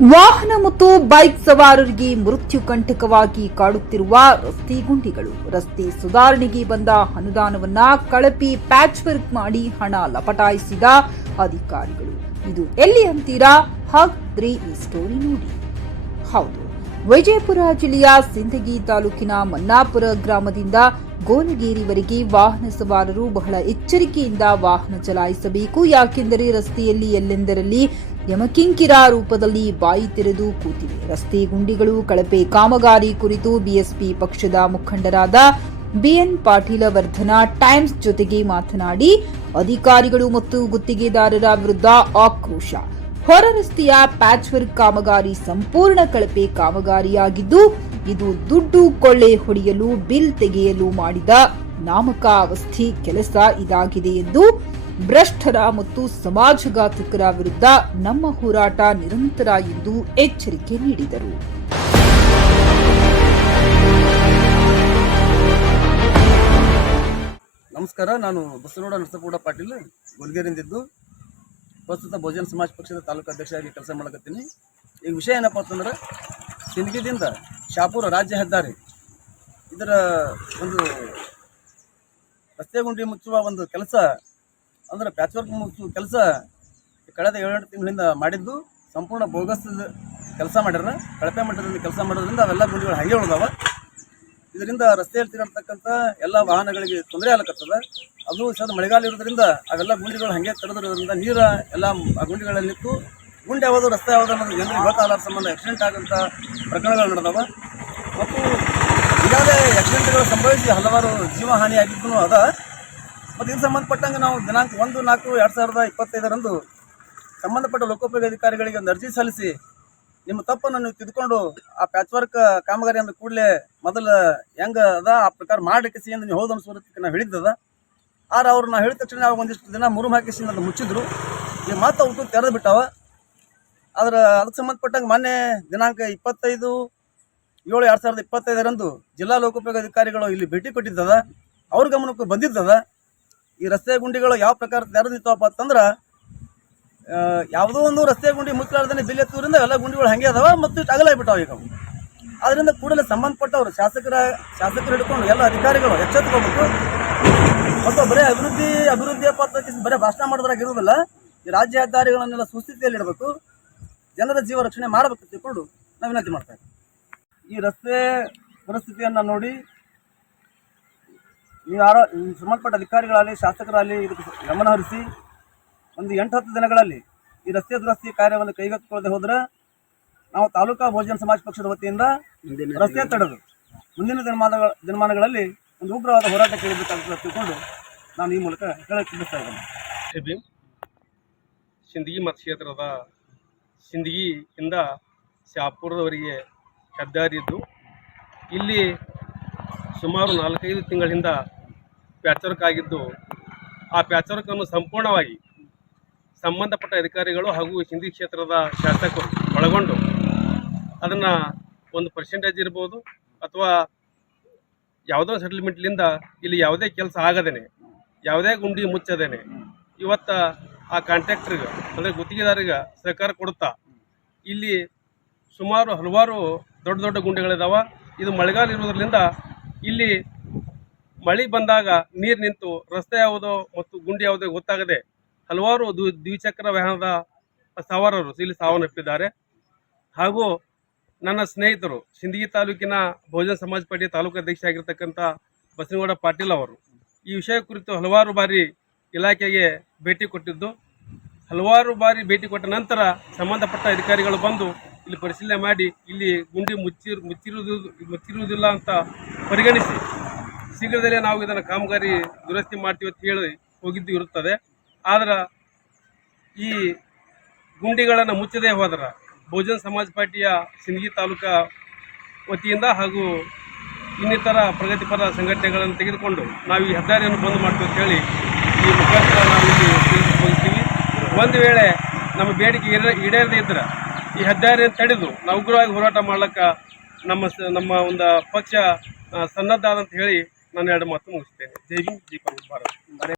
ವಾಹನ ಮತ್ತು ಬೈಕ್ ಸವಾರರಿಗೆ ಮೃತ್ಯು ಕಂಟಕವಾಗಿ ಕಾಡುತ್ತಿರುವ ರಸ್ತೆ ಗುಂಡಿಗಳು. ರಸ್ತೆ ಸುಧಾರಣೆಗೆ ಬಂದ ಅನುದಾನವನ್ನ ಕಳಪಿ ಪ್ಯಾಚ್ ವರ್ಕ್ ಮಾಡಿ ಹಣ ಲಪಟಾಯಿಸಿದ ಅಧಿಕಾರಿಗಳು. ಇದು ಎಲ್ಲಿ ಅಂತೀರಾ? ಹಾಗಾದ್ರೆ ಈ ಸ್ಟೋರಿ ನೋಡಿ. ಹೌದು, ವಿಜಯಪುರ ಜಿಲ್ಲೆಯ ಸಿಂದಗಿ ತಾಲೂಕಿನ ಮನ್ನಾಪುರ ಗ್ರಾಮದಿಂದ ಗೋಲಗೇರಿವರೆಗೆ ವಾಹನ ಸವಾರರು ಬಹಳ ಎಚ್ಚರಿಕೆಯಿಂದ ವಾಹನ ಚಲಾಯಿಸಬೇಕು. ಯಾಕೆಂದರೆ ರಸ್ತೆಯಲ್ಲಿ ಎಲ್ಲೆಂದರಲ್ಲಿ ಯಮಕಿಂಕಿರ ರೂಪದಲ್ಲಿ ಬಾಯಿ ತೆರೆದು ಕೂತಿವೆ. ರಸ್ತೆ ಗುಂಡಿಗಳು, ಕಳಪೆ ಕಾಮಗಾರಿ ಕುರಿತು ಬಿಎಸ್ಪಿ ಪಕ್ಷದ ಮುಖಂಡರಾದ ಬಿಎನ್ ಪಾಟೀಲ ವರ್ಧನ ಟೈಮ್ಸ್ ಜೊತೆಗೆ ಮಾತನಾಡಿ, ಅಧಿಕಾರಿಗಳು ಮತ್ತು ಗುತ್ತಿಗೆದಾರರ ವಿರುದ್ಧ ಆಕ್ರೋಶ. ಹೊರ ರಸ್ತೆಯ ಪ್ಯಾಚ್ ವರ್ಕ್ ಕಾಮಗಾರಿ ಸಂಪೂರ್ಣ ಕಳಪೆ ಕಾಮಗಾರಿಯಾಗಿದ್ದು, ಇದು ದುಡ್ಡು ಕೊಳ್ಳೆ ಹೊಡೆಯಲು, ಬಿಲ್ ತೆಗೆಯಲು ಮಾಡಿದ ನಾಮಕಾವಸ್ಥೆ ಕೆಲಸ ಇದಾಗಿದೆ ಎಂದು ಭ್ರಷ್ಟರ ಮತ್ತು ಸಮಾಜಘಾತಕರ ವಿರುದ್ಧ ನಮ್ಮ ಹೋರಾಟ ನಿರಂತರ ಎಂದು ಎಚ್ಚರಿಕೆ ನೀಡಿದರು. ನಮಸ್ಕಾರ, ನಾನು ಬಸವನಗೌಡ ನರಸಗೌಡ ಪಾಟೀಲ್ ಗೋಲಗೇರಿಯಿಂದಿದ್ದು ಪ್ರಸ್ತುತ ಬಹುಜನ ಸಮಾಜ ಪಕ್ಷದ ತಾಲೂಕು ಅಧ್ಯಕ್ಷರಾಗಿ ಕೆಲಸ ಮಾಡಕತ್ತೀನಿ. ಈಗ ವಿಷಯ ಏನಪ್ಪ ಅಂತಂದ್ರೆ, ಸಿಂದಗಿದಿಂದ ಶಾಪುರ ರಾಜ್ಯ ಹೆದ್ದಾರಿ ಇದರ ಒಂದು ರಸ್ತೆ ಗುಂಡಿ ಮುಚ್ಚುವ ಒಂದು ಕೆಲಸ ಅಂದ್ರೆ ಪ್ಯಾಚ್ ವರ್ಕ್ ಮುಚ್ಚುವ ಕೆಲಸ ಕಳೆದ 7-8 ತಿಂಗಳಿಂದ ಮಾಡಿದ್ದು ಸಂಪೂರ್ಣ ಬೋಗಸ್ ಕೆಲಸ ಮಾಡ್ಯಾರ. ಕಳಪೆ ಮಟ್ಟದಲ್ಲಿ ಕೆಲಸ ಮಾಡೋದ್ರಿಂದ ಅವೆಲ್ಲ ಗುಂಡಿಗಳು ಹಾಗೆ ಉಳಿದಾವ. ಇದರಿಂದ ರಸ್ತೆಯಲ್ಲಿ ತಿರುಗಾಡ್ತಕ್ಕಂಥ ಎಲ್ಲ ವಾಹನಗಳಿಗೆ ತೊಂದರೆ ಆಗ್ಲಕತ್ತದ. ಅದು ಸಹ ಮಳೆಗಾಲ ಇರೋದ್ರಿಂದ ಅವೆಲ್ಲ ಗುಂಡಿಗಳು ಹಾಗೆ ತೆರೆದಿರೋದ್ರಿಂದ ನೀರು ಎಲ್ಲ ಆ ಗುಂಡಿಗಳಲ್ಲಿ ನಿಂತು ಗುಂಡಿ ಯಾವುದು ರಸ್ತೆ ಯಾವುದು ಅನ್ನೋದು ಜನರಿಗೆ ಗೊತ್ತಾಗಲಾರ ಸಂಬಂಧ ಆಕ್ಸಿಡೆಂಟ್ ಆಗೋಂಥ ಪ್ರಕರಣಗಳು ನಡೆದವ. ಮತ್ತು ಈಗಾಗಲೇ ಆಕ್ಸಿಡೆಂಟ್ಗಳು ಸಂಭವಿಸಿ ಹಲವಾರು ಜೀವ ಹಾನಿಯಾಗಿದ್ದು ಅದ. ಮತ್ತು ಇದಕ್ಕೆ ಸಂಬಂಧಪಟ್ಟಂಗೆ ನಾವು ದಿನಾಂಕ 1-4-2025 ಸಂಬಂಧಪಟ್ಟ ಲೋಕೋಪಯೋಗಿ ಅಧಿಕಾರಿಗಳಿಗೆ ಒಂದು ಅರ್ಜಿ ಸಲ್ಲಿಸಿ, ನಿಮ್ಮ ತಪ್ಪನ್ನು ನೀವು ತಿದ್ದುಕೊಂಡು ಆ ಪ್ಯಾಚ್ ವರ್ಕ್ ಕಾಮಗಾರಿ ಅಂದ ಕೂಡಲೇ ಮೊದಲು ಹೆಂಗೆ ಅದ ಆ ಪ್ರಕಾರ ಮಾಡಲಿಕ್ಕೆ ಎಂದು ನೀವು ಹೌದು ಅನ್ಸೋದಕ್ಕೆ ನಾವು ಹೇಳಿದ್ದದ. ಆದ್ರೆ ಅವ್ರು ನಾವು ಹೇಳಿದ ತಕ್ಷಣ ಅವಾಗ ಒಂದಿಷ್ಟು ದಿನ ಮುರುಮ್ ಹಾಕಿಸಿ ಅದು ಮುಚ್ಚಿದ್ರು. ಈಗ ಮಾತು ಅವತ್ತು ತೆರೆದು ಬಿಟ್ಟಾವ. ಆದ್ರೆ ಅದಕ್ಕೆ ಸಂಬಂಧಪಟ್ಟಂಗೆ ಮೊನ್ನೆ ದಿನಾಂಕ 25/7/2025 ಜಿಲ್ಲಾ ಲೋಕೋಪಯೋಗಿ ಅಧಿಕಾರಿಗಳು ಇಲ್ಲಿ ಭೇಟಿ ಕೊಟ್ಟಿದ್ದದ. ಅವ್ರ ಗಮನಕ್ಕೂ ಬಂದಿದ್ದದ. ಈ ರಸ್ತೆ ಗುಂಡಿಗಳು ಯಾವ ಪ್ರಕಾರ ತೆರೆದು ನಿಂತವಪ್ಪ ಅಂತಂದ್ರೆ, ಯಾವುದೋ ಒಂದು ರಸ್ತೆ ಗುಂಡಿ ಮುಚ್ಚಲಾರ್ದೇ ಬಿಲ್ ಎತ್ತುವುದರಿಂದ ಎಲ್ಲ ಗುಂಡಿಗಳು ಹಾಗೆ ಅದಾವ ಮತ್ತು ಇಷ್ಟು ಅಗಲಾಗ್ಬಿಟ್ಟಾವ ಈಗ. ಅದರಿಂದ ಕೂಡಲೇ ಸಂಬಂಧಪಟ್ಟವರು ಶಾಸಕರು ಹಿಡ್ಕೊಂಡು ಎಲ್ಲ ಅಧಿಕಾರಿಗಳು ಎಚ್ಚೆತ್ತುಕೋಬೇಕು. ಮತ್ತು ಬರೀ ಅಭಿವೃದ್ಧಿ ಬರೀ ಭಾಷಣ ಮಾಡೋದ್ರಾಗ ಇರುವುದಿಲ್ಲ. ಈ ರಾಜ್ಯ ಹೆದ್ದಾರಿಗಳನ್ನೆಲ್ಲ ಸುಸ್ಥಿತಿಯಲ್ಲಿ ಇಡಬೇಕು, ಜನರ ಜೀವ ರಕ್ಷಣೆ ಮಾಡಬೇಕು ತಿಳ್ಕೊಂಡು ನಾವು ವಿನಂತಿ ಮಾಡ್ತಾ ಇದ್ದೀವಿ. ಈ ರಸ್ತೆ ಪರಿಸ್ಥಿತಿಯನ್ನು ನೋಡಿ ನೀವು ಯಾರೋ ಸಂಬಂಧಪಟ್ಟ ಅಧಿಕಾರಿಗಳಲ್ಲಿ ಶಾಸಕರಲ್ಲಿ ಇದಕ್ಕೆ ಗಮನ ಹರಿಸಿ ಒಂದು 8-10 ದಿನಗಳಲ್ಲಿ ಈ ರಸ್ತೆ ದುರಸ್ತಿ ಕಾರ್ಯವನ್ನು ಕೈಗೆತ್ತಿಕೊಳ್ಳದೆ ಹೋದರೆ ನಾವು ತಾಲೂಕಾ ಬಹುಜನ ಸಮಾಜ ಪಕ್ಷದ ವತಿಯಿಂದ ರಸ್ತೆ ತಡೆದು ಮುಂದಿನ ದಿನಮಾನಗಳಲ್ಲಿ ಒಂದು ಉಗ್ರವಾದ ಹೋರಾಟ ಕೇಳಬೇಕಾಗ್ತದೆ ತಿಳ್ಕೊಂಡು ನಾನು ಈ ಮೂಲಕ ಹೇಳಕ್ಕೆ ತಿಳಿಸ್ತಾ ಇದ್ದೇನೆ. ಸಿಂದಗಿ ಮತಕ್ಷೇತ್ರದ ಸಿಂದಗಿಯಿಂದ ಶಾಪುರದವರೆಗೆ ಹೆದ್ದಾರಿ ಇದ್ದು, ಇಲ್ಲಿ ಸುಮಾರು 4-5 ತಿಂಗಳಿಂದ ಪ್ಯಾಚ್ ಆಗಿದ್ದು, ಆ ಪ್ಯಾಚ್ ವರ್ಕನ್ನು ಸಂಪೂರ್ಣವಾಗಿ ಸಂಬಂಧಪಟ್ಟ ಅಧಿಕಾರಿಗಳು ಹಾಗೂ ಸಿಂದಗಿ ಕ್ಷೇತ್ರದ ಶಾಸಕರು ಒಳಗೊಂಡು ಅದನ್ನು ಒಂದು ಪರ್ಸೆಂಟೇಜ್ ಇರ್ಬೋದು ಅಥವಾ ಯಾವುದೋ ಸೆಟಲ್ಮೆಂಟ್ಲಿಂದ ಇಲ್ಲಿ ಯಾವುದೇ ಕೆಲಸ ಆಗದೇನೆ, ಯಾವುದೇ ಗುಂಡಿ ಮುಚ್ಚದೇನೆ ಇವತ್ತು ಆ ಕಾಂಟ್ರಾಕ್ಟ್ರಿಗೆ ಅಂದರೆ ಗುತ್ತಿಗೆದಾರಿಗೆ ಸಹಕಾರ ಕೊಡುತ್ತಾ ಇಲ್ಲಿ ಸುಮಾರು ಹಲವಾರು ದೊಡ್ಡ ದೊಡ್ಡ ಗುಂಡಿಗಳಿದ್ದಾವೆ. ಇದು ಮಳೆಗಾಲ ಇರೋದ್ರಿಂದ ಇಲ್ಲಿ ಮಳೆ ಬಂದಾಗ ನೀರು ನಿಂತು ರಸ್ತೆ ಯಾವುದೋ ಮತ್ತು ಗುಂಡಿ ಯಾವುದೋ ಗೊತ್ತಾಗದೆ ಹಲವಾರು ದ್ವಿಚಕ್ರ ವಾಹನದ ಸವಾರರು ಇಲ್ಲಿ ಸಾವನ್ನಪ್ಪಿದ್ದಾರೆ. ಹಾಗೂ ನನ್ನ ಸ್ನೇಹಿತರು ಸಿಂದಗಿ ತಾಲೂಕಿನ ಬಹುಜನ ಸಮಾಜ ಪಾರ್ಟಿಯ ತಾಲೂಕು ಅಧ್ಯಕ್ಷ ಆಗಿರ್ತಕ್ಕಂಥ ಬಸವನಗೌಡ ಪಾಟೀಲ್ ಅವರು ಈ ವಿಷಯ ಕುರಿತು ಹಲವಾರು ಬಾರಿ ಇಲಾಖೆಗೆ ಭೇಟಿ ಕೊಟ್ಟಿದ್ದು, ಹಲವಾರು ಬಾರಿ ಭೇಟಿ ಕೊಟ್ಟ ನಂತರ ಸಂಬಂಧಪಟ್ಟ ಅಧಿಕಾರಿಗಳು ಬಂದು ಇಲ್ಲಿ ಪರಿಶೀಲನೆ ಮಾಡಿ ಇಲ್ಲಿ ಗುಂಡಿ ಮುಚ್ಚಿರುವುದಿಲ್ಲ ಅಂತ ಪರಿಗಣಿಸಿ ಶೀಘ್ರದಲ್ಲೇ ನಾವು ಇದನ್ನು ಕಾಮಗಾರಿ ದುರಸ್ತಿ ಮಾಡ್ತೀವಿ ಅಂತ ಹೇಳಿ ಹೋಗಿದ್ದು ಇರುತ್ತದೆ. ಆದ್ರೆ ಈ ಗುಂಡಿಗಳನ್ನು ಮುಚ್ಚದೇ ಹೋದ್ರೆ ಬಹುಜನ ಸಮಾಜ ಪಾರ್ಟಿಯ ಸಿಂದಗಿ ತಾಲೂಕಾ ವತಿಯಿಂದ ಹಾಗೂ ಇನ್ನಿತರ ಪ್ರಗತಿಪರ ಸಂಘಟನೆಗಳನ್ನು ತೆಗೆದುಕೊಂಡು ನಾವು ಈ ಹೆದ್ದಾರಿಯನ್ನು ಬಂದ್ ಮಾಡ್ತೀವಿ ಅಂತ ಹೇಳಿ ಈ ಮುಖಾಂತರ ನಾವು ಇಲ್ಲಿ ತಿಳಿಸಿಕೊಳ್ತೀವಿ. ಒಂದು ವೇಳೆ ನಮ್ಮ ಬೇಡಿಕೆ ಈಡೇರದೇ ಇದ್ದರೆ ಈ ಹೆದ್ದಾರಿಯನ್ನು ತಡೆದು ನಾವು ಉಗ್ರವಾಗಿ ಹೋರಾಟ ಮಾಡ್ಲಿಕ್ಕೆ ನಮ್ಮ ಒಂದು ಪಕ್ಷ ಸನ್ನದ್ಧ ಅಂತ ಹೇಳಿ ನಾನು 2 ಮಾತು ಮುಗಿಸ್ತೇನೆ. ಜೈ ಹಿಂದ್, ಜೈ ಭಾರತ್.